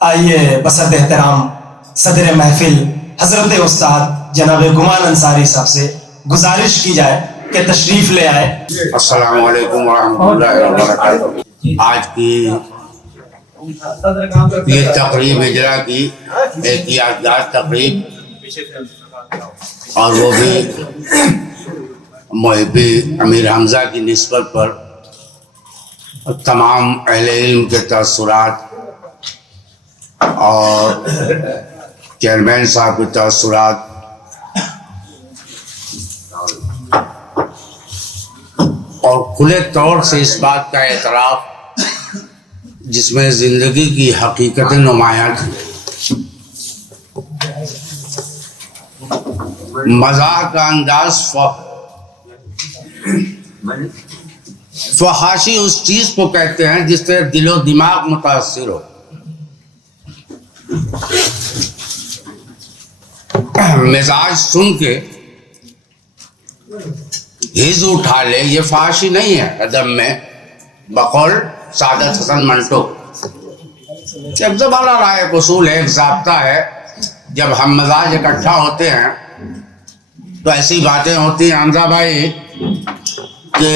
آئیے بسد احترام صدر محفل حضرت استاد جناب گمان انصاری صاحب سے گزارش کی جائے کہ تشریف لے آئے۔ السلام علیکم ورحمۃ اللہ وبرکاتہ۔ آج کی یہ تقریب اجرا کی ایک یادگار تقریب، اور وہ بھی محبی امیر حمزہ کی نسبت پر تمام اہل علم کے تاثرات اور چیئرمین صاحب کے تاثرات اور کھلے طور سے اس بات کا اعتراف جس میں زندگی کی حقیقت نمایاں تھی۔ مزاح کا انداز فحاشی اس چیز کو کہتے ہیں جس سے دل و دماغ متاثر ہو۔ مزاج سن کے ہز اٹھا لے، یہ فحاشی نہیں ہے ادب میں، بقول سعادت حسن منٹو۔ ایک زبانہ رہا، ایک اصول ہے، ایک ضابطہ ہے، جب ہم مزاج اکٹھا ہوتے ہیں تو ایسی باتیں ہوتی ہیں حمزہ بھائی کہ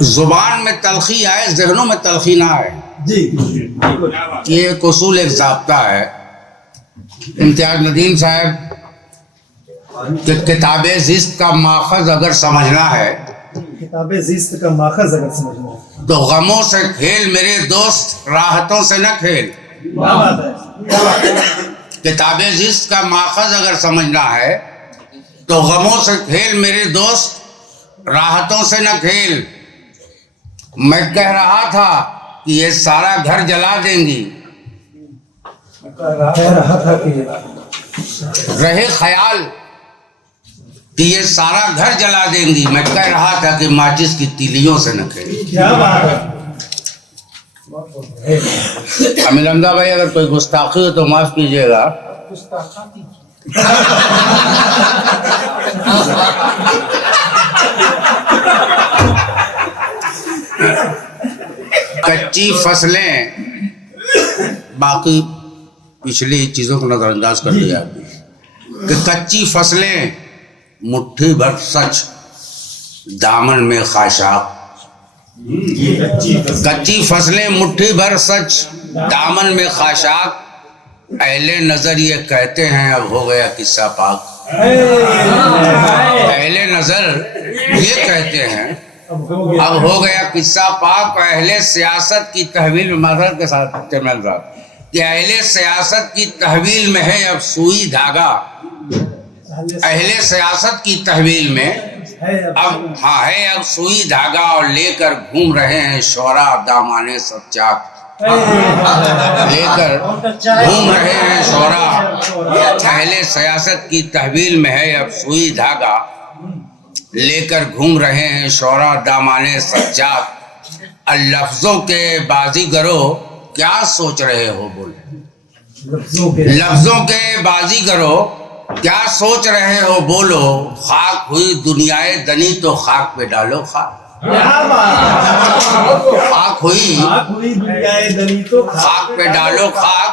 زبان میں تلخی آئے، ذہنوں میں تلخی نہ آئے۔ یہ ایک اصول، ایک ضابطہ ہے۔ امتیاز ندیم صاحب کہ کتاب زیست کا ماخذ اگر سمجھنا ہے، کتاب زیست کا ماخذ اگر سمجھنا ہے تو غموں سے کھیل میرے دوست، راحتوں سے نہ کھیل۔ کتاب زیست کا ماخذ اگر سمجھنا ہے تو غموں سے کھیل میرے دوست، راحتوں سے نہ کھیل۔ میں کہہ رہا تھا کہ یہ سارا گھر جلا دیں گی، کہہ رہا تھا کہ رہے خیال کہ یہ سارا گھر جلا دیں گی، میں کہہ رہا تھا کہ ماچس کی تیلیوں سے نہ کھیل۔ کیا بات ہے۔ امیر حمزہ بھائی اگر کوئی گستاخی ہو تو معاف کیجیے گا۔ کچی فصلیں، باقی پچھلی چیزوں کو نظر انداز کر دیا کہ کچی فصلیں مٹھی بھر سچ، دامن میں خاشاک۔ کچی فصلیں مٹھی بھر سچ، دامن میں خاشاک، اہل نظر یہ کہتے ہیں اب ہو گیا قصہ پاک۔ اہل نظر یہ کہتے ہیں اب ہو گیا قصہ پاک۔ اہل سیاست کی تحویل میں، معذرت کے ساتھ چیئرمین صاحب، کہ اہل سیاست کی تحویل میں ہے اب سوئی دھاگا۔ اہل سیاست کی تحویل میں اب ہے اب سوئی دھاگا، اور لے کر گھوم رہے ہیں شعرا دامانے سچاک۔ لے کر گھوم رہے ہیں شعرا، اہل سیاست کی تحویل میں ہے اب سوئی دھاگا، لے کر گھوم رہے ہیں شعرا دامانے سجاد۔ لفظوں کے بازیگروں کیا سوچ رہے ہو بولو، لفظوں کے بازیگروں کیا سوچ رہے ہو بولو، خاک ہوئی دنیائے دنی تو خاک پہ ڈالو خاک۔ خاک ہوئی خاک پہ ڈالو خاک،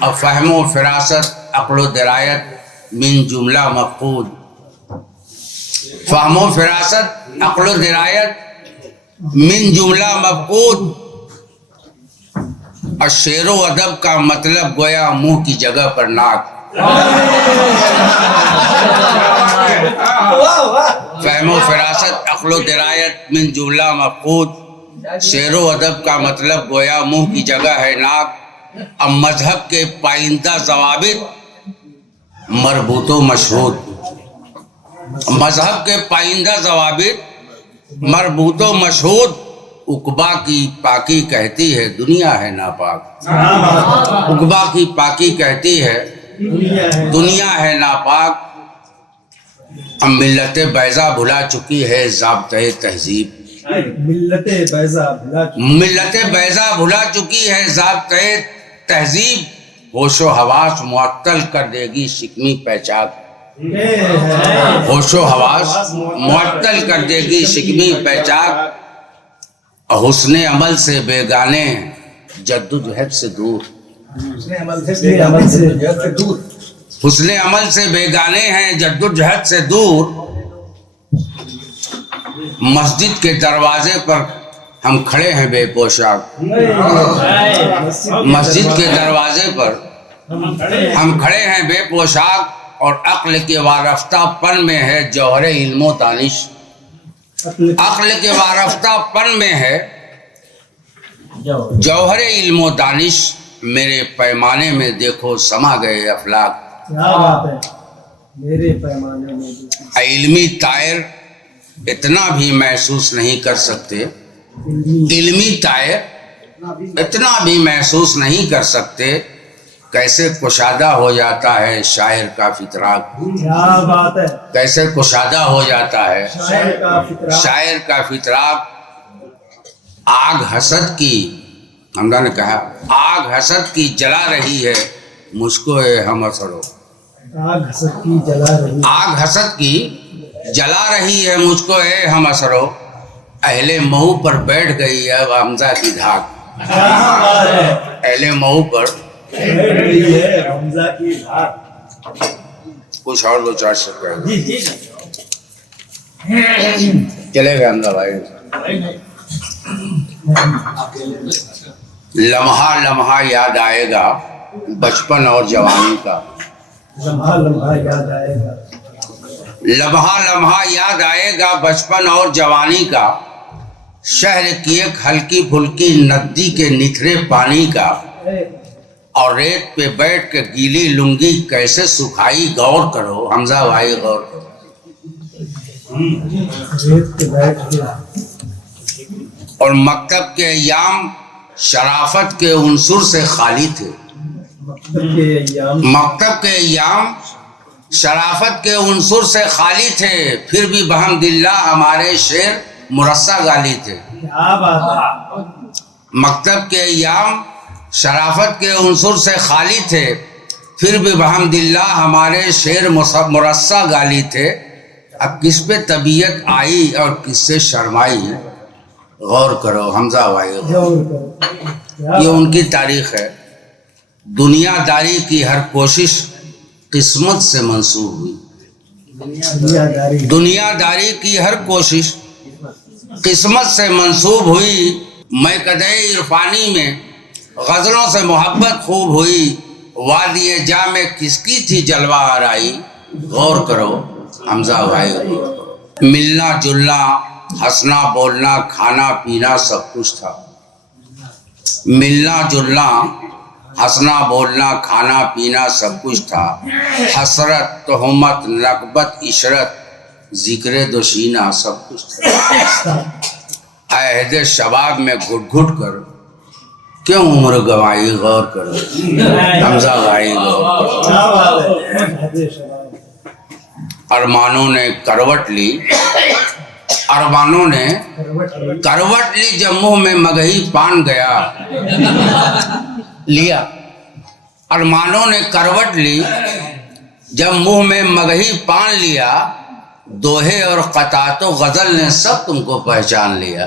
اب فہم و فراست عقل و درایت من جملہ مفقود۔ فہم و فراست عقل و درایت من جملہ مفقود، اور شعر و ادب کا مطلب گویا منہ کی جگہ پر ناک۔ فہم و فراست عقل و درایت من جملہ مفقود، شعر و ادب کا مطلب گویا منہ کی جگہ ہے ناک۔ اب مذہب کے پائندہ ضوابط مربوط و مشہود، مذہب کے پائندہ ضوابط مربوط و مشہود، عقبہ کی پاکی کہتی ہے دنیا ہے ناپاک۔ عقبہ کی پاکی کہتی ہے دنیا ہے ناپاک۔ اب ملت بیضا بھلا چکی ہے ضابطۂ تہذیب، ملت بیضا بھلا چکی، ملت بیضا بھلا چکی ہے ضابطۂ تہذیب، ہوش و حواس معطل کر دے گی شکمی پہچان۔ ہوش و حواس معطل کر دے گی شکمی پہچان، حسن عمل سے بیگانے جدوجہد سے دور، حسن عمل سے بیگانے ہیں جدوجہد سے دور، مسجد کے دروازے پر ہم کھڑے ہیں بے پوشاک، مسجد کے دروازے پر ہم کھڑے ہیں بے پوشاک، اور عقل کے وارفتہ پن میں ہے جوہر علم و دانش، عقل کے وارفتہ پن میں ہے جوہر علم و دانش، میرے پیمانے میں دیکھو سما گئے افلاک، کیا بات ہے، میرے پیمانے میں علمی طائر اتنا بھی محسوس نہیں کر سکتے، علمی طائر اتنا بھی محسوس نہیں کر سکتے، کیسے کشادہ ہو جاتا ہے شاعر کا فطراک، کیا بات ہے، کیسے کشادہ ہو جاتا ہے شاعر کا فطرہ، شاعر کا فطراک، آگ حسد کی، حمدہ نے کہا آگ حسد کی جلا رہی ہے مجھ کو اے ہم اثرو، آگ حسد کی جلا رہی، آگ حسد کی جلا رہی ہے مجھ کو اے ہم اثرو، اہل مئو پر بیٹھ گئی ہے اب حمزہ کی دھاک، کیا بات ہے، اہل مئو پر بیٹھ گئی ہے حمزہ کی دھاک، کچھ اور دو چار شعر کہہ دو۔ جی چلے گا حمزہ بھائی۔ لمحہ لمحہ یاد آئے گا بچپن اور جوانی کا، لمحہ لمحہ یاد آئے گا، لمحہ لمحہ یاد آئے گا بچپن اور جوانی کا، شہر کی ایک ہلکی پھلکی ندی کے نتھرے پانی کا، اور ریت پہ بیٹھ کے گیلی لنگی کیسے سکھائی غور کرو حمزہ بھائی غور کرو، ریت پہ بیٹھ کے، اور مکتب کے ایام شرافت کے عنصر سے خالی تھے، مکتب کے ایام، مکتب کے ایام شرافت کے عنصر سے خالی تھے، پھر بھی بحمداللہ ہمارے شعر مرصع گالی تھے، کیا بات ہے، مکتب کے ایام شرافت کے عنصر سے خالی تھے، پھر بھی بحمداللہ ہمارے شعر مرصع گالی تھے، اب کس پہ طبیعت آئی اور کس سے شرمائی غور کرو حمزہ بھائی غور۔ غور کرو، یہ ان کی تاریخ ہے، دنیا داری کی ہر کوشش قسمت سے منسوب ہوئی، دنیا داری، دنیا داری کی ہر کوشش قسمت سے منسوب ہوئی، میں قدے عرفانی میں غزلوں سے محبت خوب ہوئی، وادی جا میں کس کی تھی جلوہ آرائی غور کرو حمزہ بھائی۔ ملنا جلنا ہنسنا بولنا کھانا پینا سب کچھ تھا، ملنا جلنا ہنسنا بولنا کھانا پینا سب کچھ تھا، حسرت تہمت نکبت عشرت ذکر دوشینہ سب کچھ تھا، عہد شباب میں گھٹ گھٹ کر کیوں عمر گوائی غور کرو حمزہ بھائی غور کرو۔ کیا بات ہے، حد شباب، ارمانوں نے کروٹ لی، ارمانوں نے کروٹ لی جب منہ میں مگہی پان گیا، لیا ارمانوں نے کروٹ لی جب منہ میں مگہی پان لیا، دوہے اور قطعات و غزل نے سب تم کو پہچان لیا،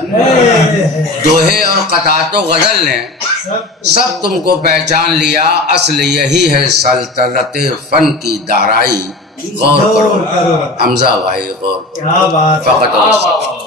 دوہے اور قطعات و غزل نے سب تم کو پہچان لیا، اصل یہی ہے سلطنت فن کی دارائی غور کرو حمزہ بھائی غور کیا بات ہے، فقط اور